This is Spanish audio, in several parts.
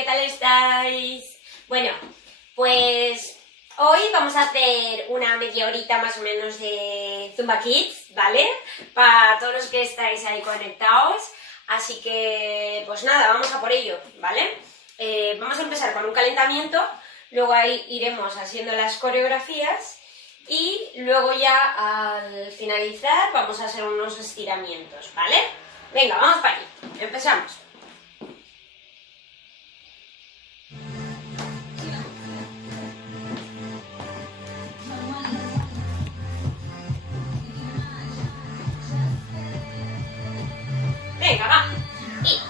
¿qué tal estáis? Bueno, pues hoy vamos a hacer una media horita más o menos de Zumba Kids, ¿vale? Para todos los que estáis ahí conectados. Así que, pues nada, vamos a por ello, ¿vale? Vamos a empezar con un calentamiento, luego ahí iremos haciendo las coreografías y luego ya al finalizar vamos a hacer unos estiramientos, ¿vale? Venga, vamos para allí, empezamos. Venga, va. Y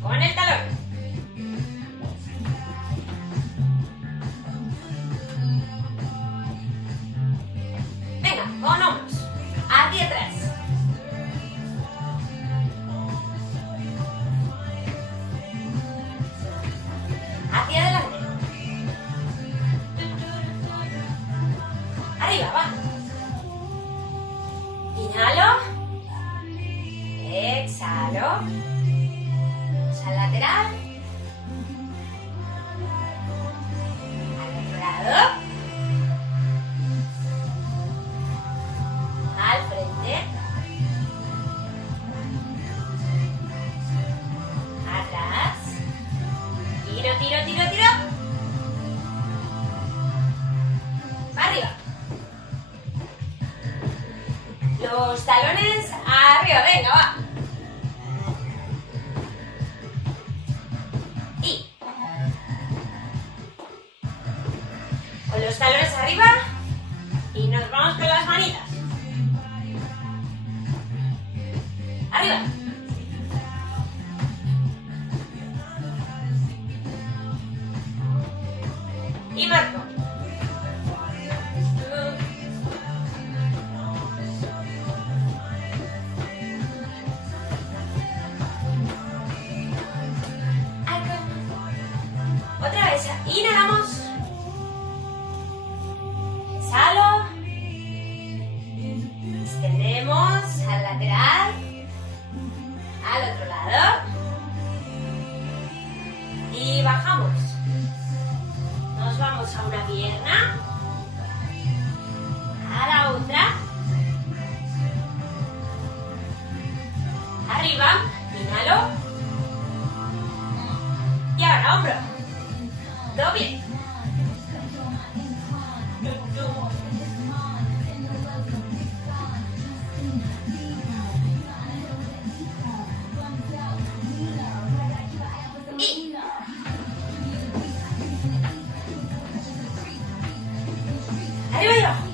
con el talón. Venga, con hombros. Hacia atrás. Hacia adelante. Arriba, va. Inhalo, exhalo, al lateral, al otro lado, al frente, atrás, tiro, tiro, tiro, tiro, para arriba. Los talones arriba, venga, va. Y con los talones arriba y nos vamos con las manitas. Arriba. Y marco. Otra vez, inhalamos, exhalo, extendemos al lateral, al otro lado y bajamos. Nos vamos a una pierna, a la otra, arriba, inhalo y ahora hombro. Todo bien. Y arriba y abajo.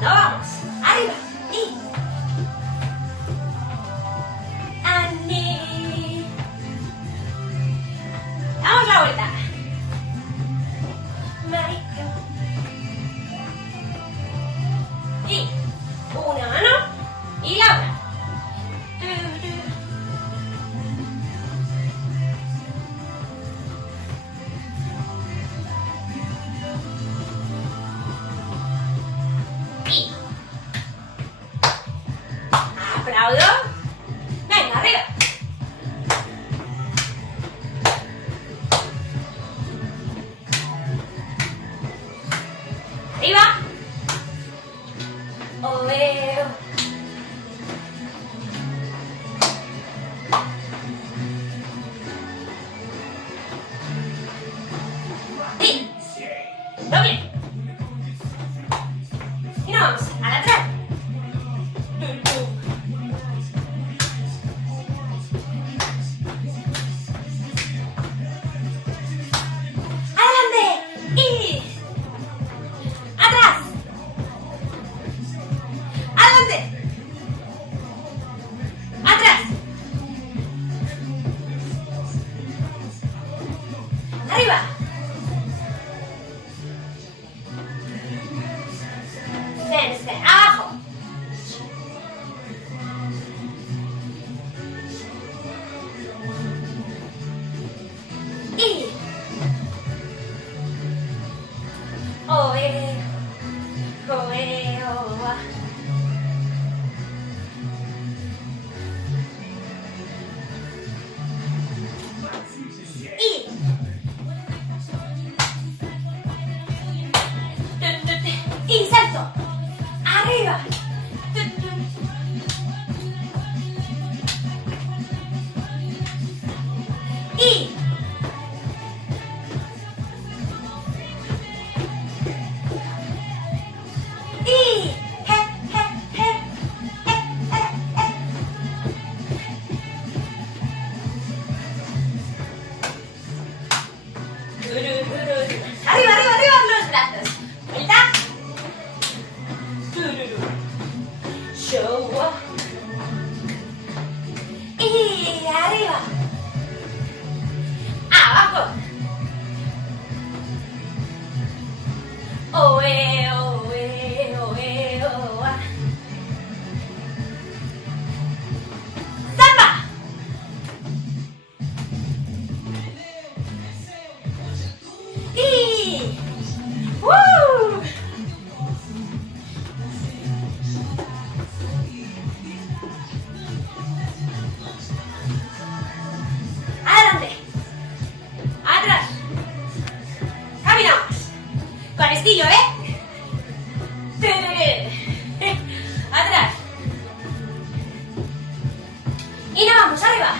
No vamos. Arriba. Y damos la vuelta. Y una mano y la otra. Y aplaudo. Venga, arriba. Arriba. Oveo. Y doble. Y nos vamos al atrás. Adelante. Y atrás. Adelante. Atrás. Arriba. estilo, ¿eh? Atrás. Y nos vamos arriba.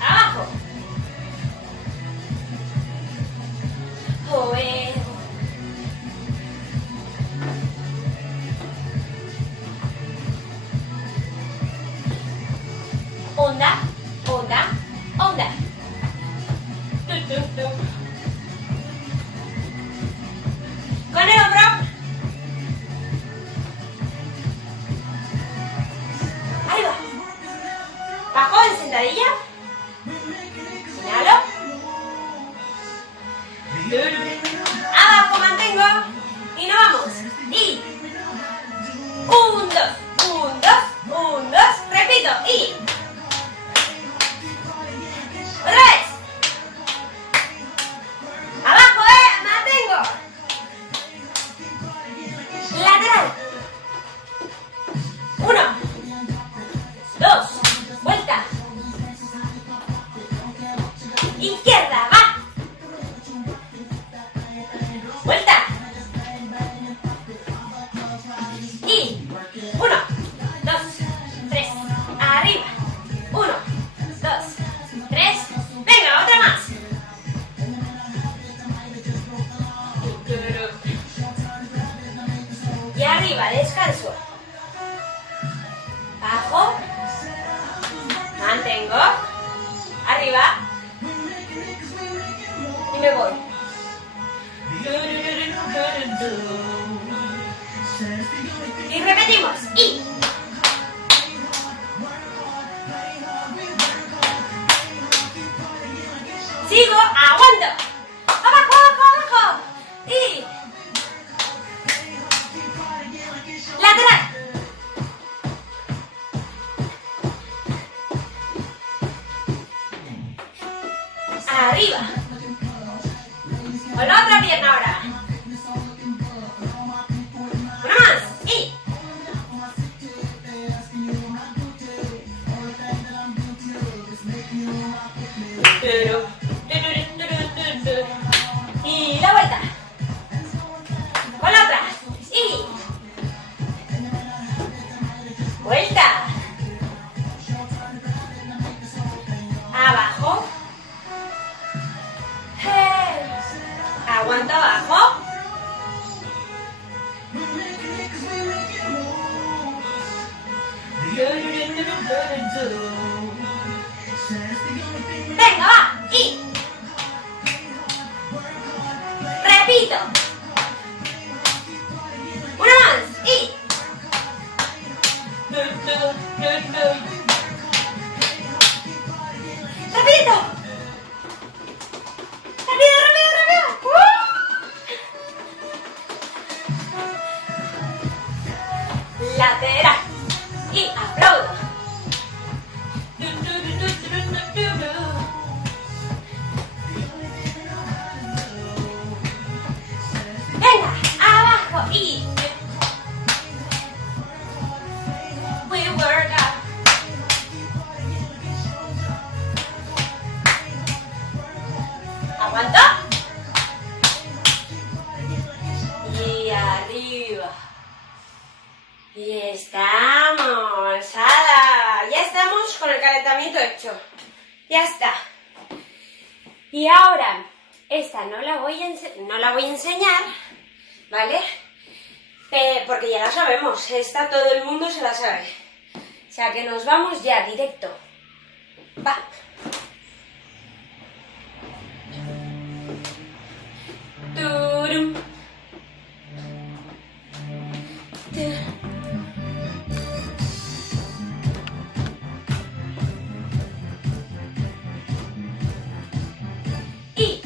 Abajo. Joder. Onda, onda, onda. Con el hombro. Arriba. Bajo en sentadilla. Inhalo. Abajo mantengo. Y nos vamos. Y 1, 2, 1, 2, 1, 2. Repito. Y 3. Abajo, mantengo. Lateral. 1, 2, vuelta. Izquierda, va. Vuelta. Y 1, 2, 3. Arriba. 1, 2, 3. Venga, otra más. Y arriba, descanso. Bajo. Mantengo. Arriba. Y me voy. Y repetimos. Y. Sigo, aguanto. Abajo, abajo, abajo. Y. Lateral. Arriba. Con la otra pierna ahora. Una más. Y. Y la vuelta. Con la otra. Y. Vuelta. Abajo. Aguanta abajo. Venga, va. Y. Repito. Una más. Y. Repito. Rápido, rápido, rápido. Lateral. Y aplaudo. Venga, abajo. Y we work out. Aguanto. Y arriba. Y estamos. ¡Hala! Ya estamos con el calentamiento hecho. Ya está. Y ahora, esta no la voy a enseñar, ¿vale? Porque ya la sabemos. Esta todo el mundo se la sabe. O sea que nos vamos ya directo. Va. Turum. Y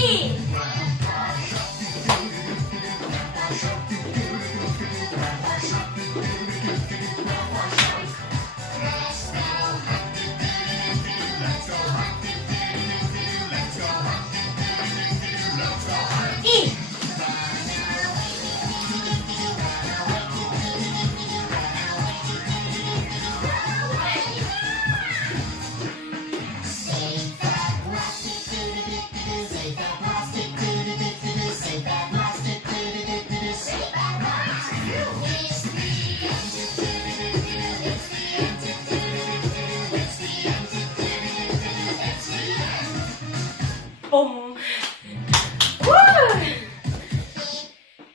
Y y ¡pum!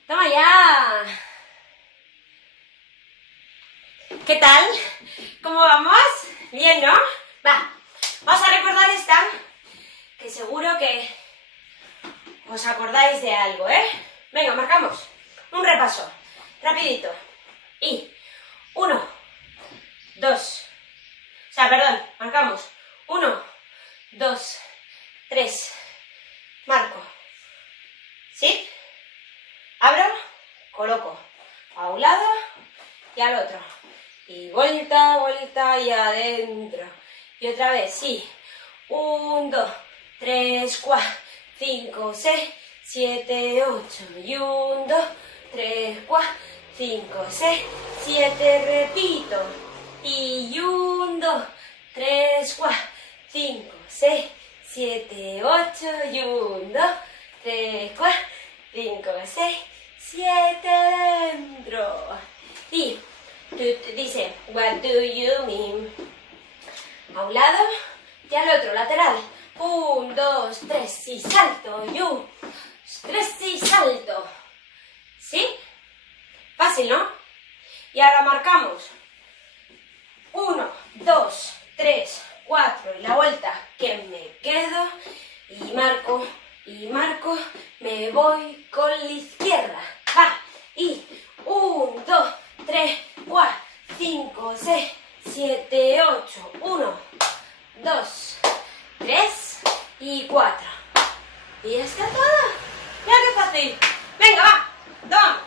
¡Toma ya! ¿Qué tal? ¿Cómo vamos? Bien, ¿no? Va, vamos a recordar esta, que seguro que os acordáis de algo, ¿eh? Venga, marcamos. Un repaso. Rapidito. Y 1, 2. O sea, perdón, marcamos. 1, 2, 3. Marco. ¿Sí? Abro, coloco a un lado y al otro. Y vuelta, vuelta y adentro. Y otra vez, sí. 1, 2, 3, 4, 5, 6, 7, 8. Y 1, 2, 3, 4, 5, 6, 7. Repito. Y 1, 2, 3, 4, 5, 6, 7, 8. Y 1, 2, 3, 4, 5, 6, 7 dentro. Y dice, what do you mean? A un lado y al otro, lateral. 1, 2, 3 y salto. Y 1, 3 y salto. ¿Sí? Fácil, ¿no? Y ahora marcamos. 1, 2, 3, 4 y la vuelta que me quedo. Y marco, me voy con la izquierda. Va. Y 1, 2, 3, 4, 5, 6, 7, 8. 1, 2, 3 y 4. Y ya está todo. Mira qué fácil. Venga, va. Toma.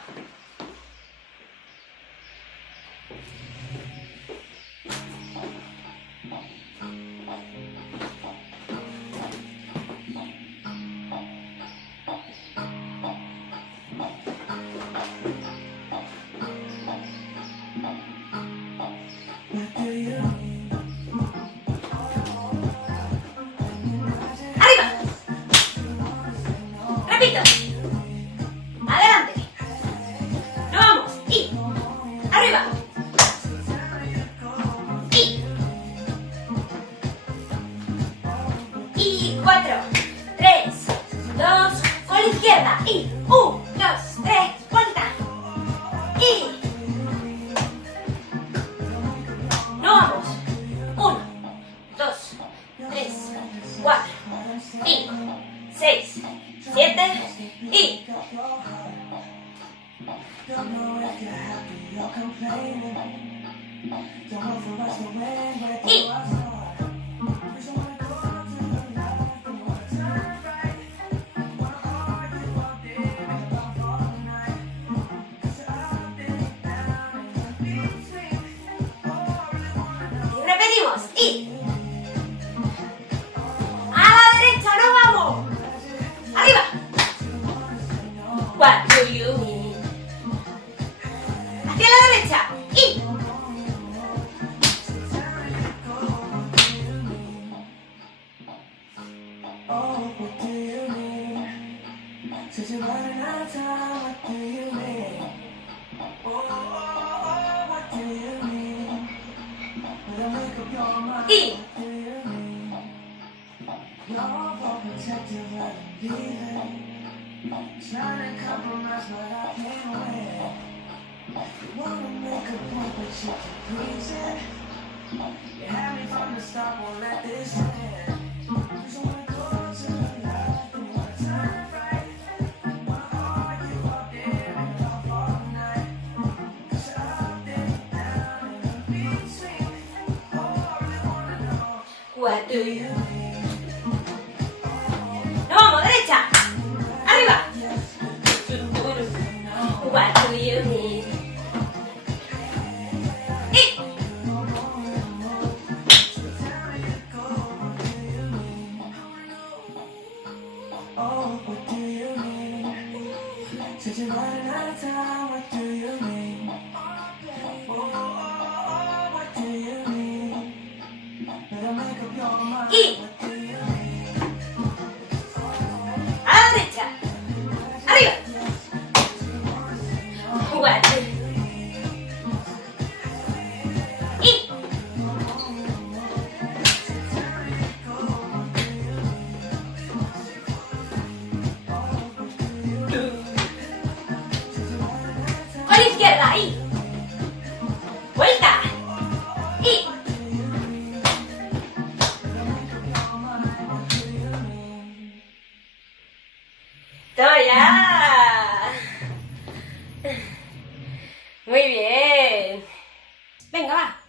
Repito. Adelante. Nos vamos. Y arriba. Y 4, 3, 2, con la izquierda. Y 1, 2, 3, vuelta. Y nos vamos. 1, 2, 3, 4, 5, 6, 7 y repetimos. Y a la derecha nos vamos. Arriba. What do you mean? Hacia la derecha. Y Trying to compromise, but I can't win. Wanna make a point, but you can please it. You had me from the start, won't let this end. Just wanna go to the light, and wanna turn right. Wanna hold you up there and off all night. 'Cause I've been down in between. Oh, I really wanna know. what do you mean? Nos vamos, derecha. ¡Toma ya! Muy bien. Venga, va.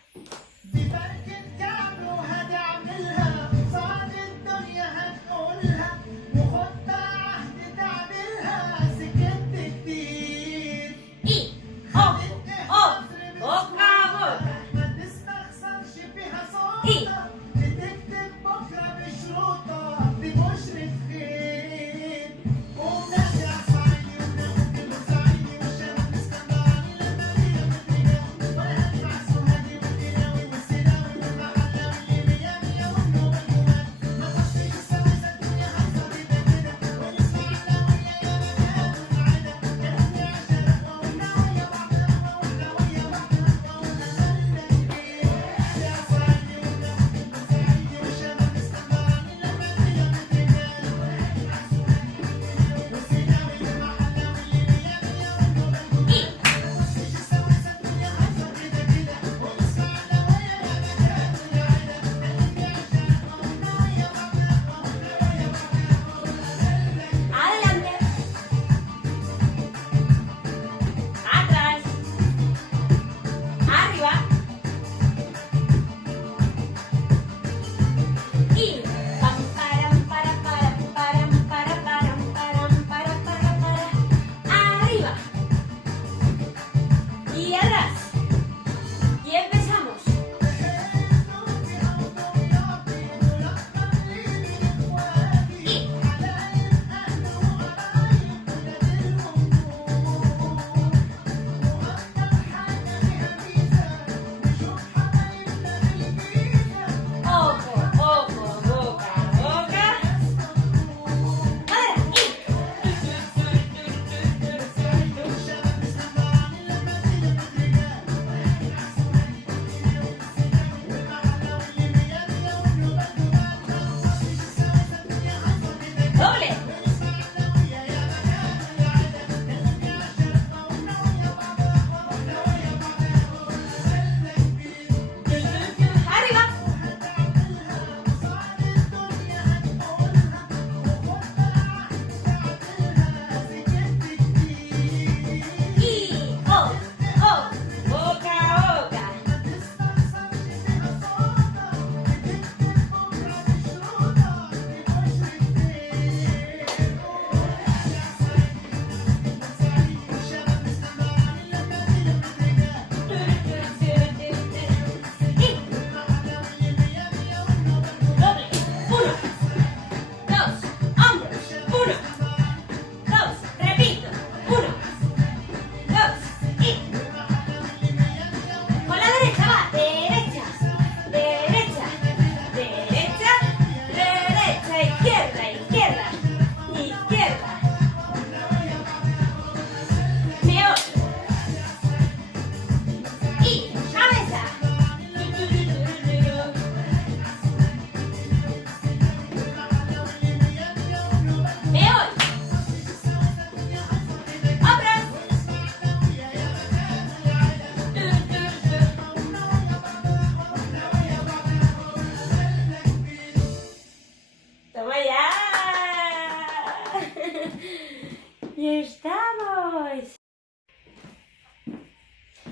¡Y estamos!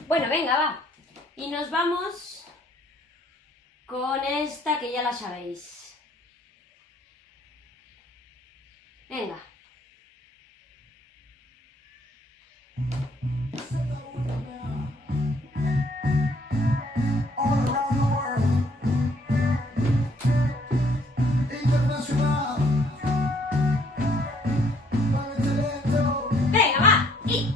Bueno, venga, va. Y nos vamos con esta que ya la sabéis. Venga. Venga, va. Y...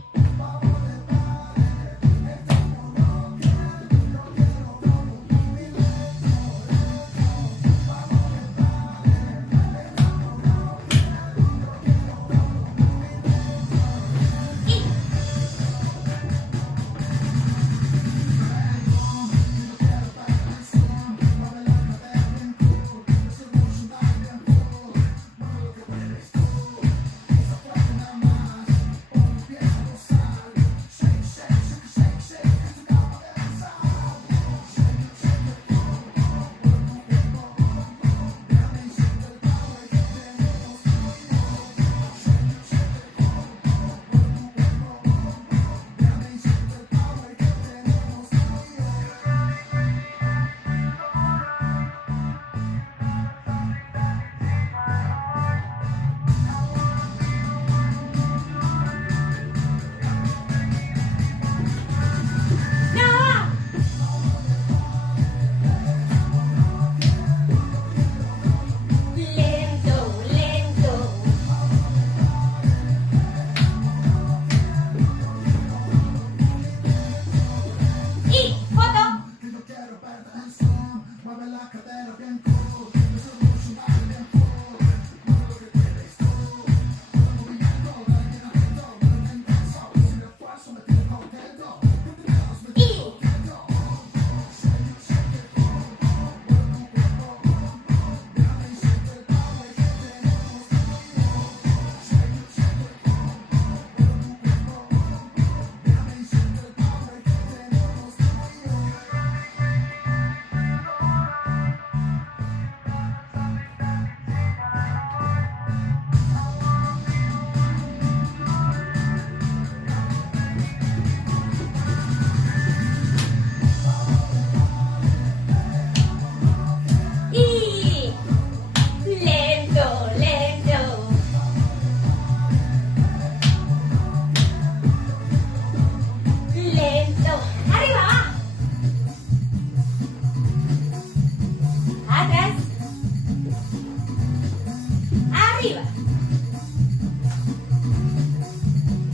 arriba,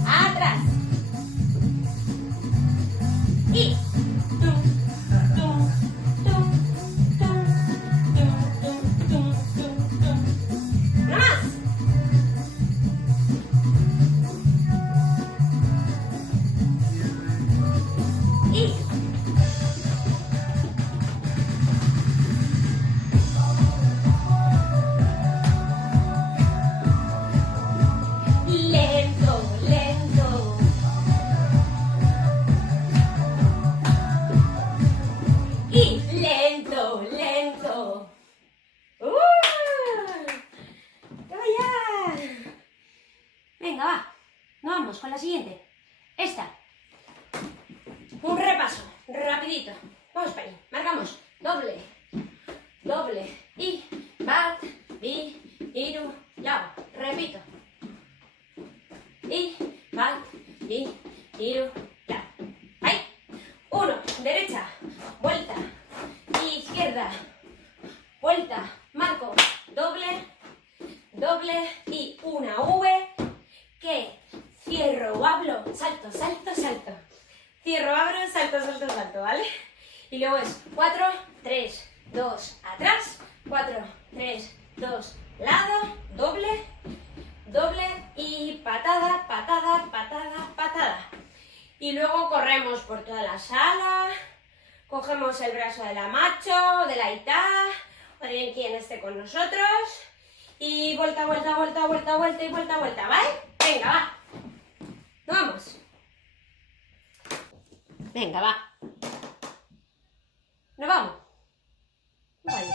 atrás, y tum, tum, tum, tum, tum, tum, tum, tum, tum. Una más. Y lento, lento. Y lento, lento. ¡Vaya! Venga, va. Nos vamos con la siguiente. Esta. Un repaso, rapidito. Vamos para ahí. Marcamos doble, doble, y, bat, bi, iru, lau. Repito. Y, bat, bi, iru, lau. Ahí. Uno, derecha, vuelta, izquierda, vuelta, marco, doble, doble, y una V, que cierro, hablo, salto, salto, salto. Cierro, abro, salto, salto, salto, ¿vale? Y luego es 4, 3, 2, atrás, 4, 3, 2, lado, doble, doble y patada, patada, patada, patada. Y luego corremos por toda la sala, cogemos el brazo de la macho, de la itá, o de bien quien esté con nosotros, y vuelta, vuelta, vuelta, vuelta, vuelta y vuelta, vuelta, ¿vale? Venga, va. Nos vamos. Venga, va. Nos vamos. Vale.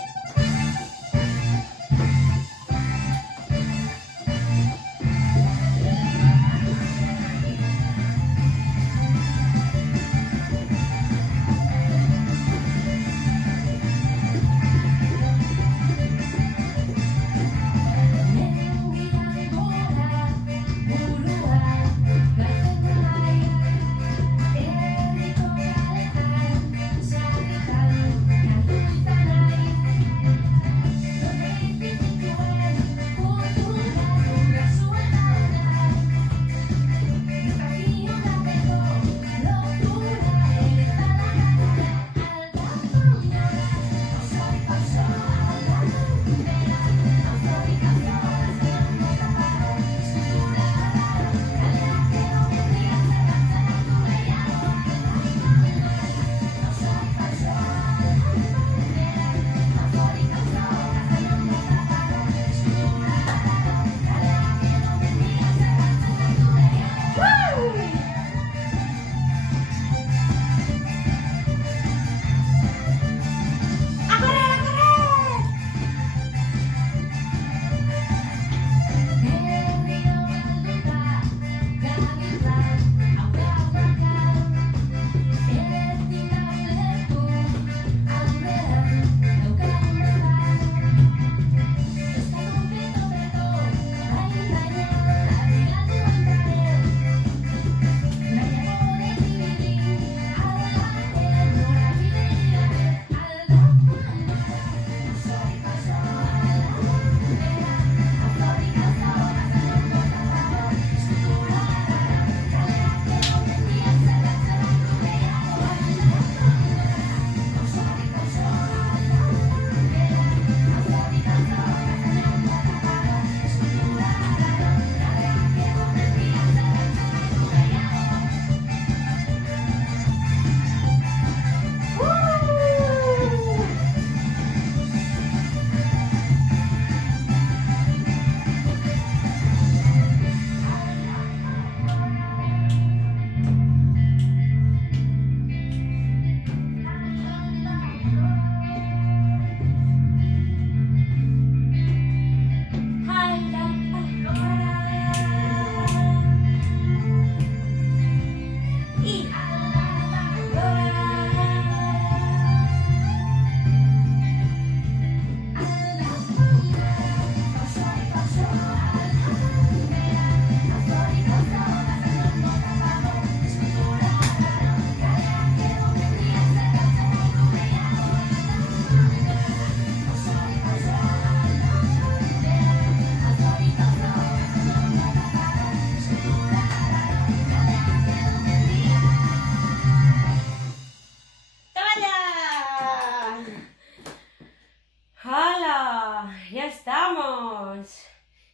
estamos.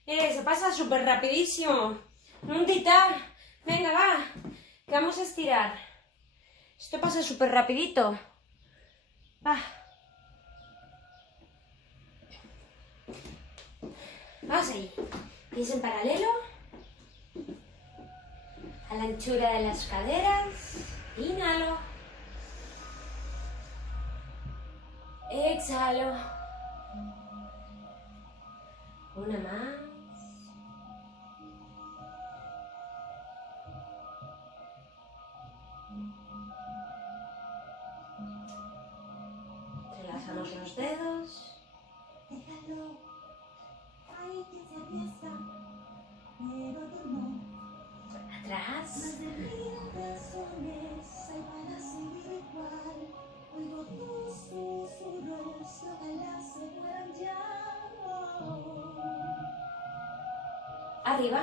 Mire, se pasa súper rapidísimo. Un titán. Venga, va. Que vamos a estirar. Esto pasa súper rapidito. Va. Vamos ahí. Pies en paralelo. A la anchura de las caderas. Inhalo. Exhalo. Una más. Relajamos los dedos. Déjalo, hay que se apriesa, pero tú no. Atrás. Más de 1000 razones hay para seguir igual. Oigo tus susurros, ojalá se fueran ya. Arriba.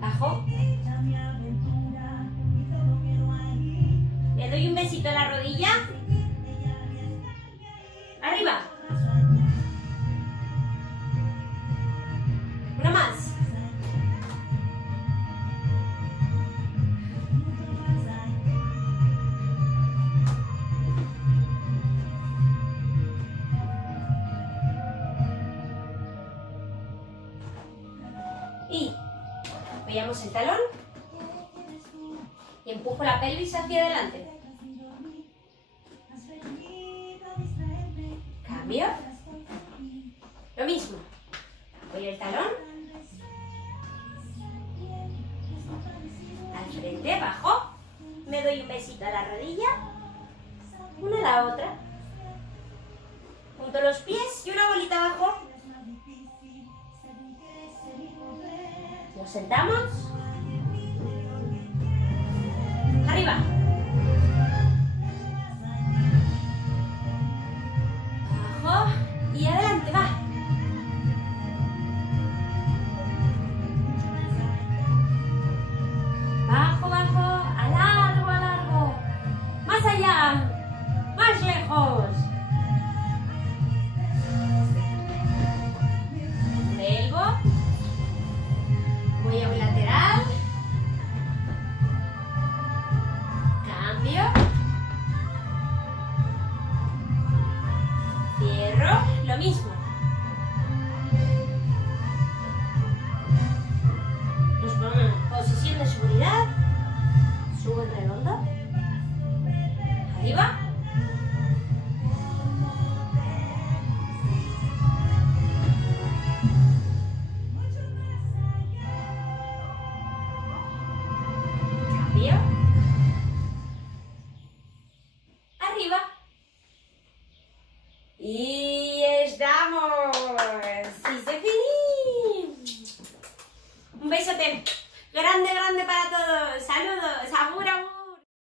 Bajo. Le doy un besito a la rodilla. Arriba. Una más. Y apoyamos el talón y empujo la pelvis hacia adelante. Cambio. Lo mismo. Apoyo el talón. Al frente, bajo. Me doy un besito a la rodilla. Una a la otra. Junto los pies y una bolita abajo. Nos sentamos. Arriba. Abajo. Y adelante, va. Bajo, bajo. A largo, a largo. Más allá. Más lejos. Vuelvo. Voy a un lateral. Cambio. Cierro. Lo mismo. Nos ponemos en posición de seguridad. Subo en redondo. Arriba. Cambio. Arriba. Y estamos. ¡Sí se finí! Un besote grande, grande para todos. Saludos. ¡Agur, agur!